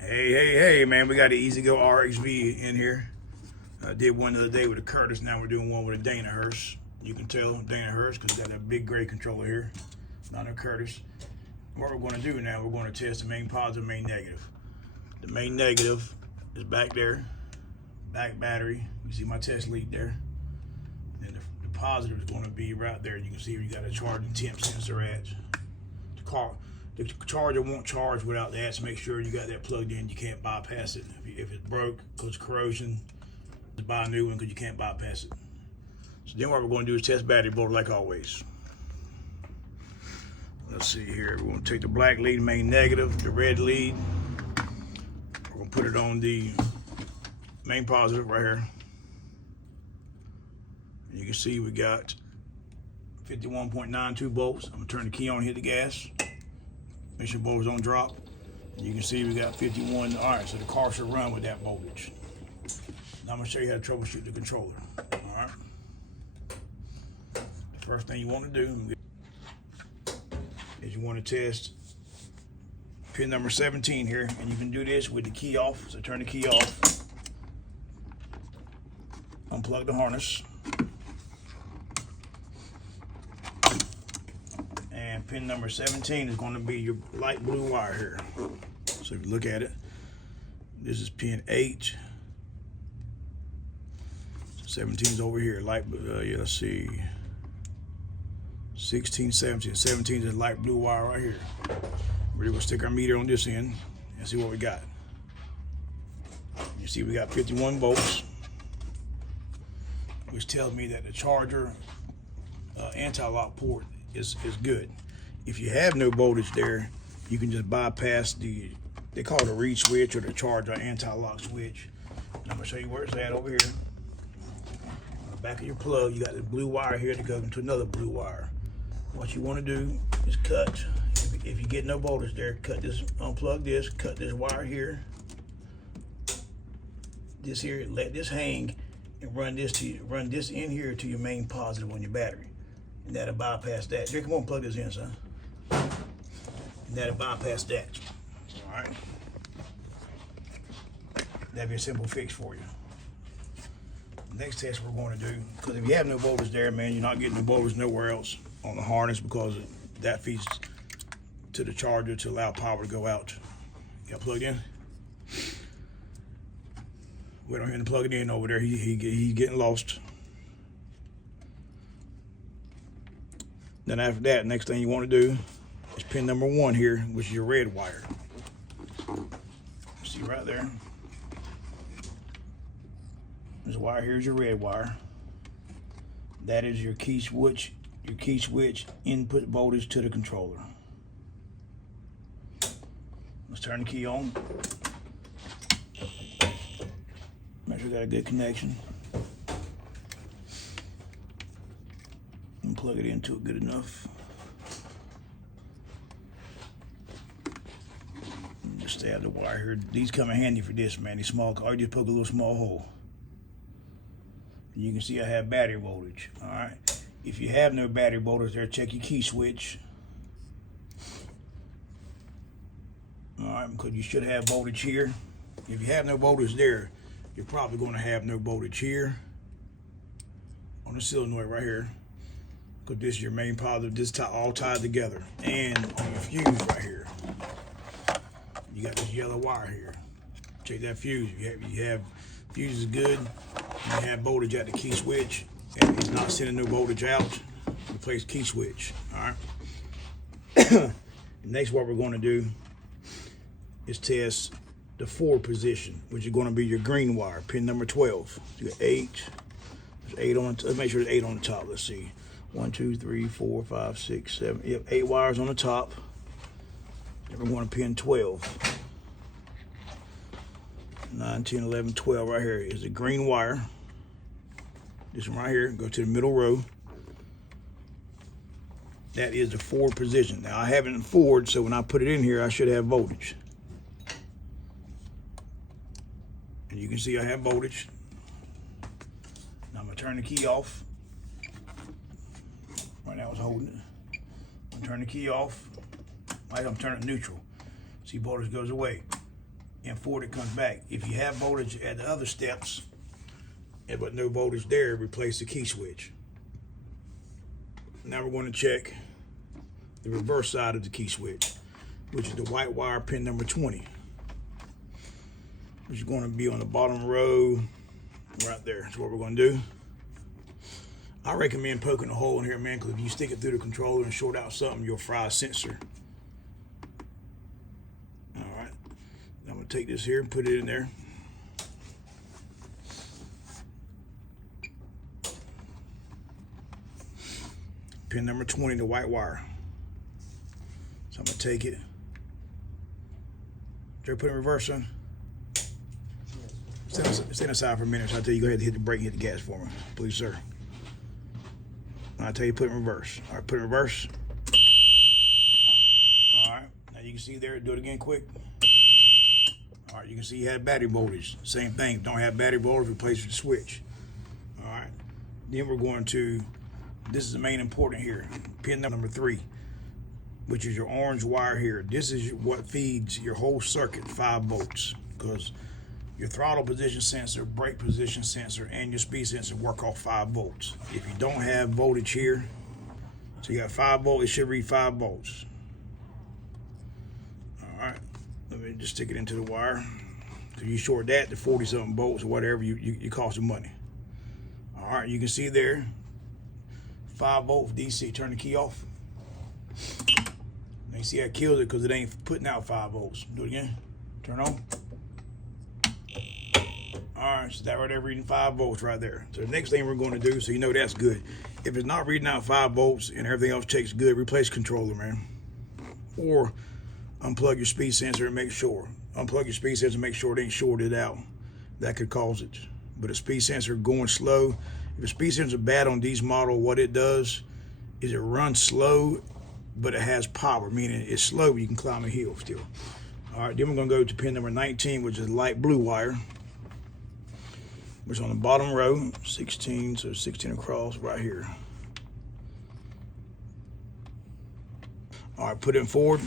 Hey, man, we got the EZGO RXV in here. I did one the other day with a Curtis. Now we're doing one with a Danaher's. You can tell Danaher's because we got that big gray controller here, not a Curtis. What we're going to do now, we're going to test the main positive, main negative. The main negative is back there, back battery. You see my test lead there. And the positive is going to be right there. You can see where you got a charging temp sensor at. The charger won't charge without that, so make sure you got that plugged in. You can't bypass it. If it's broke, because corrosion, just buy a new one because you can't bypass it. So then what we're going to do is test battery voltage like always. Let's see here. We're going to take the black lead, main negative, the red lead. We're going to put it on the main positive right here. And you can see we got 51.92 volts. I'm going to turn the key on and hit the gas. Make sure voltage don't drop. You can see we got 51. All right, so the car should run with that voltage. Now I'm gonna show you how to troubleshoot the controller. All right. The first thing you want to do is you want to test pin number 17 here, and you can do this with the key off. So turn the key off, unplug the harness, and pin number 17 is going to be your light blue wire here. So if you look at it, this is pin H. 17 is over here. Light blue, yeah, let's see. 16, 17. 17 is light blue wire right here. We're going to stick our meter on this end and see what we got. You see we got 51 volts, which tells me that the charger anti-lock port is good. If you have no voltage there, you can just bypass they call it a reed switch or the charger anti-lock switch. And I'm gonna show you where it's at over here. On the back of your plug, you got the blue wire here that goes into another blue wire. What you want to do is cut. If you get no voltage there, cut this, unplug this, cut this wire here. This here, let this hang, and run this in here to your main positive on your battery. And that'll bypass that. Here, come on, plug this in, son. And that'll bypass that. All right. That'll be a simple fix for you. Next test we're going to do, because if you have no voltage there, man, you're not getting the voltage nowhere else on the harness because that feeds to the charger to allow power to go out. You got plugged in? We don't hear him plug it in over there. He's getting lost. Then after that, next thing you want to do is pin number 1 here, which is your red wire. See right there. This wire here is your red wire. That is your key switch input voltage to the controller. Let's turn the key on. Make sure we got a good connection. And plug it into it good enough. And just stab the wire here. These come in handy for this, man. These small, or you just poke a little small hole. And you can see I have battery voltage. All right. If you have no battery voltage there, check your key switch. All right, because you should have voltage here. If you have no voltage there, you're probably going to have no voltage here on the solenoid right here, because this is your main positive. This all tied together, and on your fuse right here, you got this yellow wire here. Check that fuse. You have fuse is good. You have voltage at the key switch, and it's not sending no voltage out. Replace key switch. All right. Next, what we're going to do is test the forward position, which is going to be your green wire, pin number 12. You got 8. There's 8 on. Let's make sure there's 8 on the top. Let's see. 1, 2, 3, 4, 5, 6, 7. Yep, 8 wires on the top. Then we're going to pin 12. 9, 10, 11, 12 right here is the green wire. This one right here, go to the middle row. That is the forward position. Now I have it in forward, so when I put it in here, I should have voltage. And you can see I have voltage. Now I'm gonna turn the key off. Right now I was holding it. I'm gonna turn the key off. I'm turning it neutral. See, voltage goes away. and forward it comes back. If you have voltage at the other steps, but no voltage there, replace the key switch. Now we're going to check the reverse side of the key switch, which is the white wire pin number 20, which is going to be on the bottom row right there. That's what we're going to do. I recommend poking a hole in here, man, because if you stick it through the controller and short out something, you'll fry a sensor. All right, I'm going to take this here and put it in there. Pin number 20, the white wire. So I'm going to take it. Did you put it in reverse, son? Stand aside for a minute. So I'll tell you, go ahead and hit the brake and hit the gas for me. Please, sir. I'll tell you, put it in reverse. All right, put it in reverse. All right, now you can see there, do it again quick. All right, you can see you had battery voltage. Same thing, don't have battery voltage, replace the switch. All right, then we're going to, this is the main important here, pin number 3, which is your orange wire here. This is what feeds your whole circuit, 5 volts, because your throttle position sensor, brake position sensor, and your speed sensor work off 5 volts. If you don't have voltage here, so you got 5 volts, it should read 5 volts. All right, let me just stick it into the wire. So you short that to 40-something volts or whatever, you cost some money. All right, you can see there, 5 volts DC. Turn the key off. Now you see that kills it because it ain't putting out 5 volts. Do it again. Turn on. All right, so that right there reading 5 volts right there. So the next thing we're going to do, so you know that's good. If it's not reading out 5 volts and everything else checks good, replace controller, man. Or unplug your speed sensor and make sure. Unplug your speed sensor and make sure it ain't shorted out. That could cause it. But a speed sensor going slow, if the speed sensor is bad on these model, what it does is it runs slow, but it has power, meaning it's slow, but you can climb a hill still. All right, then we're going to go to pin number 19, which is light blue wire, which is on the bottom row, 16, so 16 across right here. All right, put it in forward,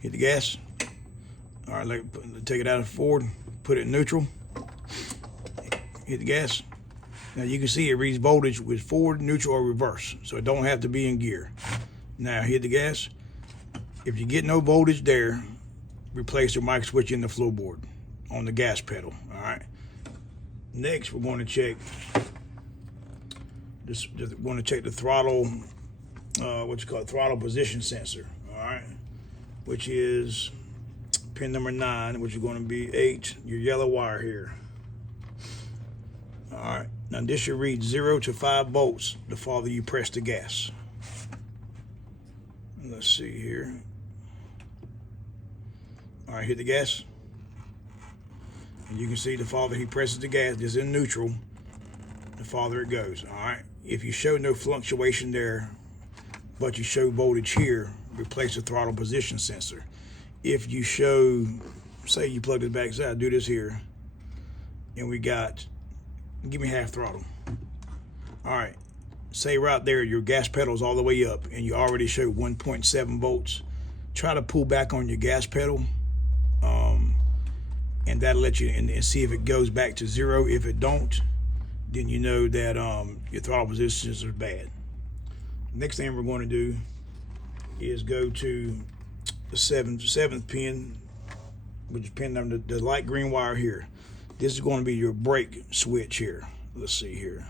hit the gas. All right, take it out of forward, put it in neutral, hit the gas. Now you can see it reads voltage with forward, neutral, or reverse, so it don't have to be in gear. Now hit the gas. If you get no voltage there, replace the mic switch in the floorboard on the gas pedal, all right? Next, we're going to check this. Want to check the throttle, throttle position sensor. All right, which is pin number 9, which is going to be 8. Your yellow wire here. All right. Now this should read 0 to 5 volts the farther you press the gas. Let's see here. All right, hit the gas. And you can see the farther he presses the gas, this is in neutral, the farther it goes. All right. If you show no fluctuation there, but you show voltage here, replace the throttle position sensor. If you show, say you plug this back side, do this here, and we got, give me half throttle. All right. Say right there, your gas pedal is all the way up, and you already show 1.7 volts. Try to pull back on your gas pedal. And that'll let you and see if it goes back to 0. If it don't, then you know that your throttle positions are bad. Next thing we're going to do is go to the seventh pin, which is pin number, the light green wire here. This is going to be your brake switch here. Let's see here.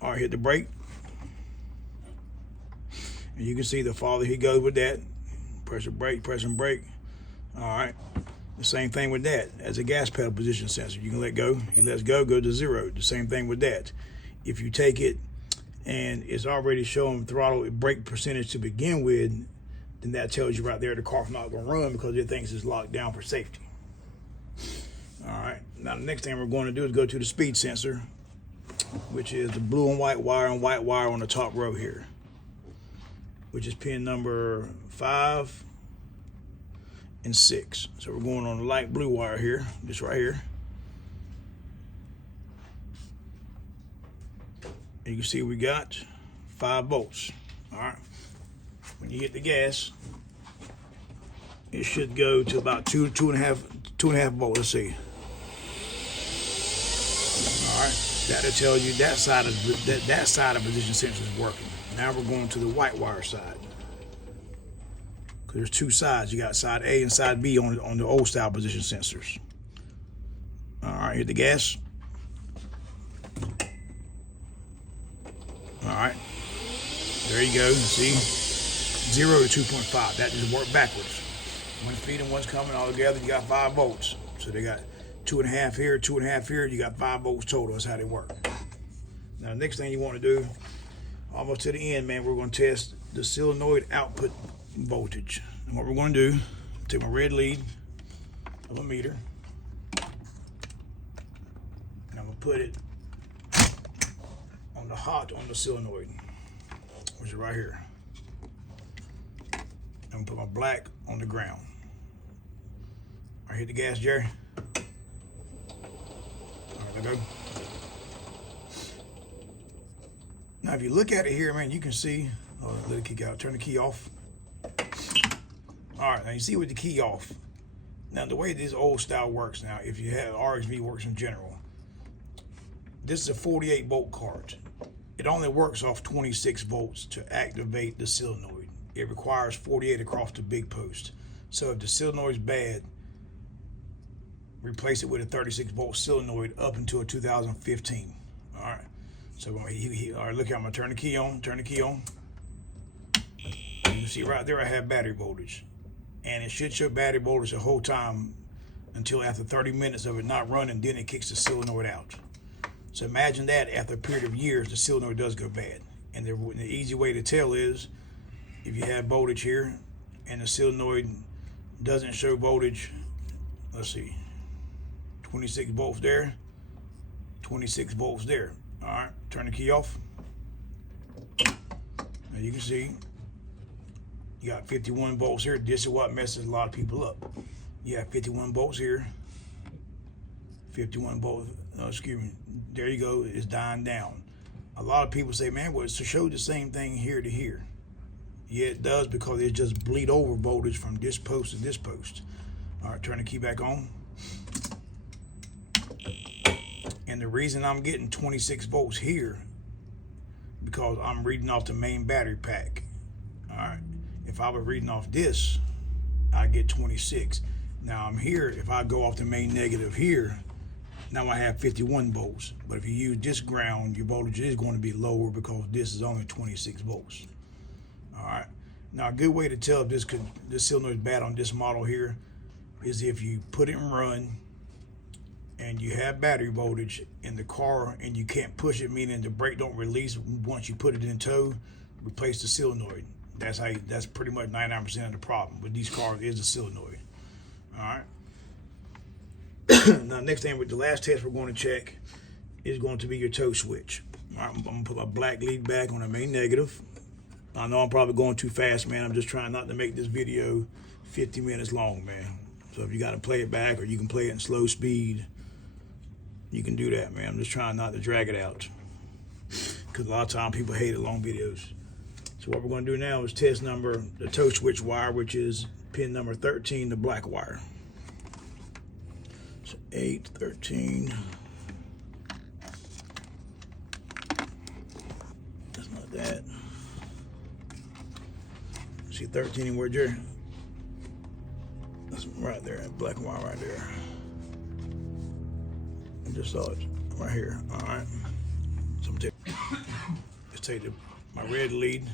All right, hit the brake. And you can see the farther he goes with that, press and brake. All right, the same thing with that. As a gas pedal position sensor, you can let go. He lets go to 0. The same thing with that. If you take it and it's already showing throttle brake percentage to begin with, then that tells you right there the car's not going to run because it thinks it's locked down for safety. All right, now the next thing we're going to do is go to the speed sensor, which is the blue and white wire on the top row here, which is pin number 5 and 6. So we're going on the light blue wire here, this right here. And you can see we got 5 volts. All right. When you hit the gas, it should go to about two and a half volts. Let's see. All right, that'll tell you that side of position sensor is working. Now we're going to the white wire side. Cause there's two sides. You got side A and side B on the old style position sensors. All right, hit the gas. All right, there you go. See, 0 to 2.5. That just worked backwards. One's feeding, one's coming all together. You got 5 volts. So they got 2.5 here, 2.5 here. You got 5 volts total. That's how they work. Now, the next thing you want to do, almost to the end, man, we're going to test the solenoid output voltage. And what we're going to do, take my red lead of a meter, and I'm going to put it on the hot on the solenoid, which is right here. I'm gonna put my black on the ground. All right, hit the gas, Jerry. All right, let go. Now, if you look at it here, man, you can see. Oh, let it kick out. Turn the key off. All right, now you see with the key off. Now, the way this old style works now, if you have RXV works in general, this is a 48 volt card. It only works off 26 volts to activate the solenoid. It requires 48 across the big post. So if the solenoid's bad, replace it with a 36 volt solenoid up until 2015. All right. So all right, look, I'm gonna turn the key on. Turn the key on. You can see right there I have battery voltage, and it should show battery voltage the whole time until after 30 minutes of it not running. Then it kicks the solenoid out. So imagine that after a period of years, the solenoid does go bad. And the easy way to tell is, if you have voltage here and the solenoid doesn't show voltage, let's see, 26 volts there, 26 volts there. All right, turn the key off. Now you can see you got 51 volts here. This is what messes a lot of people up. You have 51 volts here, 51 volts, no, excuse me, there you go, it's dying down. A lot of people say, man, well, it's to show the same thing here to here. Yeah, it does, because it just bleed over voltage from this post to this post. All right, turn the key back on. And the reason I'm getting 26 volts here, because I'm reading off the main battery pack. All right, if I was reading off this, I get 26. Now I'm here, if I go off the main negative here, now I have 51 volts. But if you use this ground, your voltage is going to be lower because this is only 26 volts. All right. Now, a good way to tell if this solenoid is bad on this model here is if you put it in run and you have battery voltage in the car and you can't push it, meaning the brake don't release once you put it in tow, replace the solenoid. That's pretty much 99% of the problem with these cars is the solenoid. All right. Now, next thing with the last test we're going to check is going to be your tow switch. All right, I'm going to put my black lead back on the main negative. I know I'm probably going too fast, man. I'm just trying not to make this video 50 minutes long, man. So if you got to play it back, or you can play it in slow speed, you can do that, man. I'm just trying not to drag it out, because a lot of times people hate it, long videos. So what we're going to do now is test the tow switch wire, which is pin number 13, the black wire. So 8, 13. That's not that. See 13 anywhere, Jerry? That's right there, that black wire right there. I just saw it right here. All right. So I'm let's take my red lead,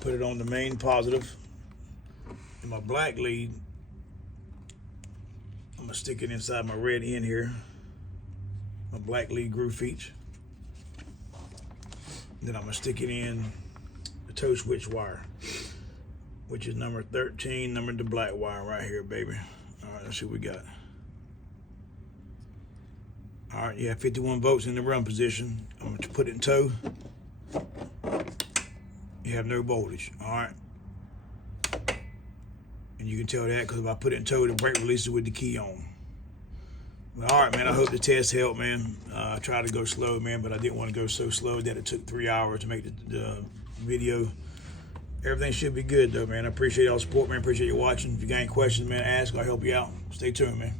put it on the main positive, and my black lead, I'm gonna stick it inside my red end here, my black lead groove feet. Then I'm gonna stick it in the tow switch wire, which is number 13, the black wire right here, baby. All right, let's see what we got. All right, you have 51 volts in the run position. I'm going to put it in tow. You have no voltage, all right? And you can tell that because if I put it in tow, the brake releases with the key on. Well, all right, man, I hope the test helped, man. I tried to go slow, man, but I didn't want to go so slow that it took 3 hours to make the video. Everything should be good though, man. I appreciate y'all support, man. Appreciate you watching. If you got any questions, man, ask. I'll help you out. Stay tuned, man.